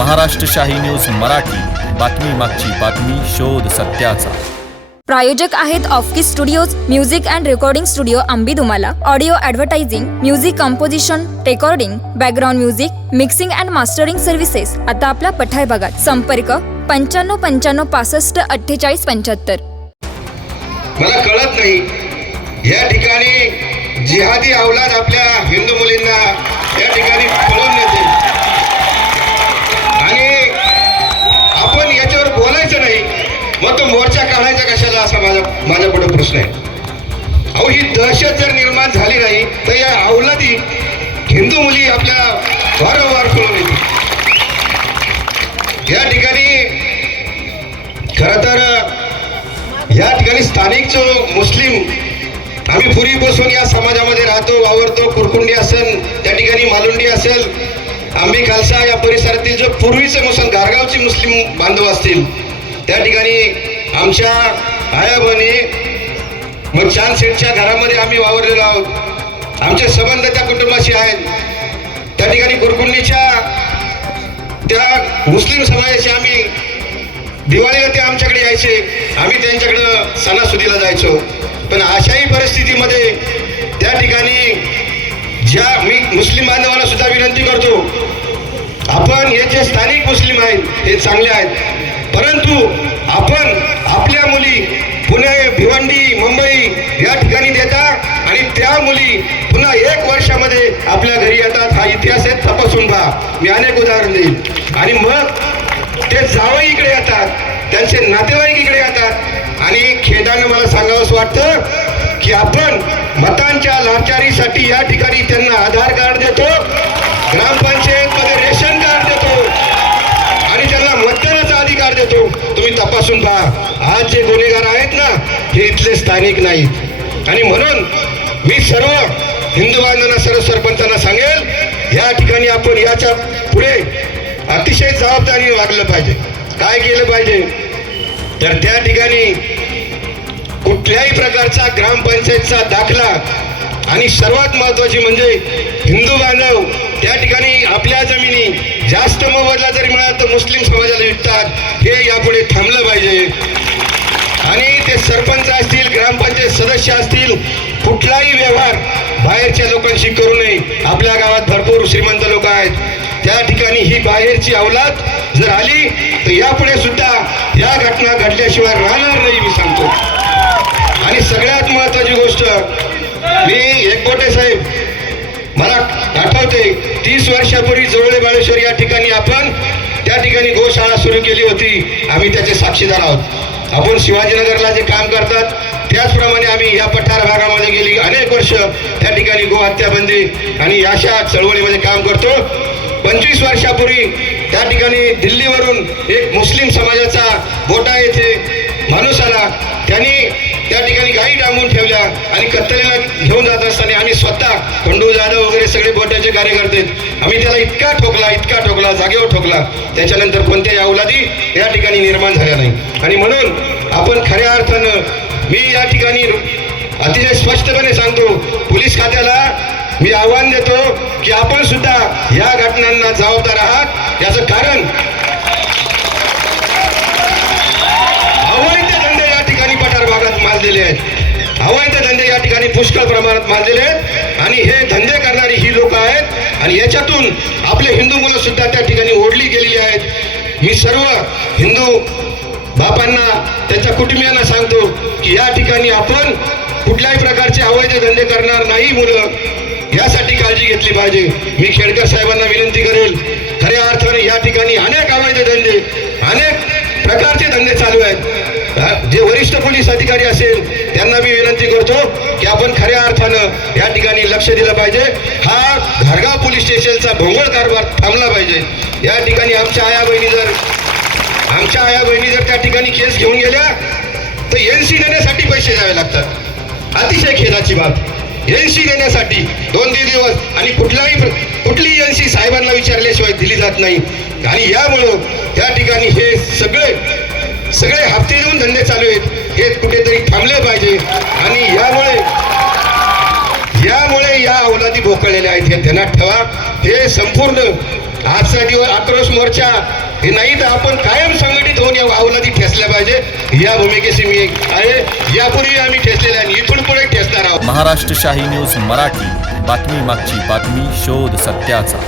महाराष्ट्र शाही न्यूज मराठी. बातमी मागची बातमी शोध सत्याचा. प्रायोजक आहेत ऑफकिस studios music and recording studio Ambi Dumala audio advertising music composition recording background music mixing and mastering services आता आपल्या पठार भागात संपर्क पंच्याण्णव पंच्याण्णव पासष्ट अठ्ठेचाळीस पंच्याहत्तर. मला कळत नाही. या ठिकाणी जिहादी अवलाद आपल्या हिंदू मुलींना या ठिकाणी पळून नेते असा माझा माझ्या पुढे प्रश्न आहे. अहो ही दहशत जर निर्माण झाली नाही तर या अवलादी हिंदू मुली आपल्या वारंवार पळून येतील. या ठिकाणी खर तर या ठिकाणी स्थानिक जो मुस्लिम आम्ही पूर्वीपासून या समाजामध्ये राहतो वावरतो कुरकुंडी असेल त्या ठिकाणी मालुंडी असेल आंबे खालसा या परिसरातील जो पूर्वीचे मुसल गारगावचे मुस्लिम बांधव असतील त्या ठिकाणी आमच्या आया बनी मग चांद शेठच्या घरामध्ये आम्ही वावरलेलो आहोत. आमचे संबंध त्या कुटुंबाशी आहेत. त्या ठिकाणी गुरकुंडीच्या त्या मुस्लिम समाजाशी आम्ही दिवाळीला ते आमच्याकडे यायचे. आम्ही त्यांच्याकडं सणासुदीला जायचो. पण अशाही परिस्थितीमध्ये त्या ठिकाणी ज्या मी मुस्लिम बांधवांना सुद्धा विनंती करतो आपण हे जे स्थानिक मुस्लिम आहेत हे चांगले आहेत. परंतु आपण आपल्या मुली पुणे भिवंडी मुंबई या ठिकाणी देतात आणि त्या मुली पुन्हा एक वर्षामध्ये आपल्या घरी येतात. हा इतिहास आहे तपासून पहा. मी अनेक उदाहरण देईल आणि मग ते जावई इकडे येतात. त्यांचे नातेवाईक इकडे येतात. आणि खेदानं मला सांगावंसं वाटतं की आपण मतांच्या लाचारीसाठी या ठिकाणी त्यांना आधार कार्ड देतो ग्रामपंचायतमध्ये रेशन कार्ड देतो आणि त्यांना मतदानाचा अधिकार देतो. तुम्ही तपासून पहा. आज जे गुन्हेगार आहेत ना हे इथले स्थानिक नाहीत. आणि म्हणून मी सर्व हिंदू बांधवांना सर्व सरपंचांना सांगेल या ठिकाणी आपण याच्यापुढे अतिशय जबाबदारीने वागलं पाहिजे. काय केलं पाहिजे? तर त्या ठिकाणी कुठल्याही प्रकारचा ग्रामपंचायतचा दाखला आणि सर्वात महत्वाची म्हणजे हिंदू बांधव त्या ठिकाणी आपल्या जमिनी जास्त मोबदला जरी मिळाला तर मुस्लिम समाजाला विकतात हे यापुढे थांबलं पाहिजे. आणि ते सरपंच असतील ग्रामपंचायत सदस्य असतील कुठलाही व्यवहार बाहेरच्या लोकांशी करू नये. आपल्या गावात भरपूर श्रीमंत लोक आहेत. त्या ठिकाणी ही बाहेरची अवलाद जर आली तर यापुढे सुद्धा या घटना घडल्याशिवाय राहणार नाही मी सांगतो. आणि सगळ्यात महत्वाची गोष्ट मी एकबोटे साहेब मला आठवते तीस वर्षापूर्वी जवळे बाळेश्वर या ठिकाणी आपण त्या ठिकाणी गोशाळा सुरू केली होती. आम्ही त्याचे साक्षीदार आहोत. आपण शिवाजीनगरला जे काम करतात त्याचप्रमाणे आम्ही या पठार भागामध्ये गेली अनेक वर्ष. त्या ठिकाणी गो हत्या बंदी आणि अशा चळवळीमध्ये काम करतो. पंचवीस वर्षापूर्वी त्या ठिकाणी दिल्लीवरून एक मुस्लिम समाजाचा बोटा येथे माणूस आला. त्यांनी त्या ठिकाणी गाई डांबून ठेवल्या आणि कत्तलेला स्वतः खंडू जाधव वगैरे सगळे बोटाचे कार्यकर्ते आम्ही त्याला इतका ठोकला इतका ठोकला जागेवर ठोकला. त्याच्यानंतर कोणत्याही अवलादी या ठिकाणी निर्माण झाल्या नाही. आणि म्हणून आपण खऱ्या अर्थानं मी या ठिकाणी अतिशय स्पष्टपणे सांगतो पोलीस खात्याला मी आव्हान देतो की आपण सुद्धा या घटनांना जबाबदार आहात. याचं कारण अवैध धंदे या ठिकाणी पठार भागात माजलेले आहेत. अवैध धंदे या ठिकाणी पुष्कळ प्रमाणात माजलेले आहेत. आणि हे धंदे करणारी ही लोक आहेत. आणि याच्यातून आपले हिंदू मुलं सुद्धा त्या ठिकाणी ओढली गेलेली आहेत. मी सर्व हिंदू बापांना त्यांच्या कुटुंबियांना सांगतो की या ठिकाणी आपण कुठल्याही प्रकारचे अवैध धंदे करणार नाही मुलं. यासाठी काळजी घेतली पाहिजे. मी खेडकर साहेबांना विनंती करेल खऱ्या अर्थाने या ठिकाणी अनेक अवैध धंदे अनेक प्रकारचे धंदे चालू आहेत. जे वरिष्ठ पोलीस अधिकारी असेल त्यांना मी विनंती करतो की आपण खऱ्या अर्थानं या ठिकाणी लक्ष दिलं पाहिजे. हा धारगाव पोलीस स्टेशनचा भोंगळ कारभार थांबला पाहिजे. या ठिकाणी आमच्या आया बहिणी जर आमच्या आया बहिणी जर त्या ठिकाणी केस घेऊन गेल्या तर एन सी देण्यासाठी पैसे द्यावे लागतात. अतिशय खेदाची बाब. एन सी देण्यासाठी दोन तीन दिवस आणि कुठलाही कुठली एन सी साहेबांना विचारल्याशिवाय दिली जात नाही. आणि यामुळं त्या ठिकाणी हे सगळे सगळे हप्ते देऊन धंदे चालू आहेत. हे कुठेतरी थांबले पाहिजे. आणि यामुळे यामुळे या अवलादी भोकळलेल्या आहेत हे ध्यानात ठेवा. हे संपूर्ण आजचा दिवस आक्रोश मोर्चा हे नाही तर आपण कायम संघटित होऊन या अवलादी ठेसल्या पाहिजे. या भूमिकेशी मी आहे. यापूर्वी आम्ही ठेसलेले आणि इथून पुढे ठेसणार आहोत. महाराष्ट्र शाही न्यूज मराठी. बातमी मागची बातमी शोध सत्याचा.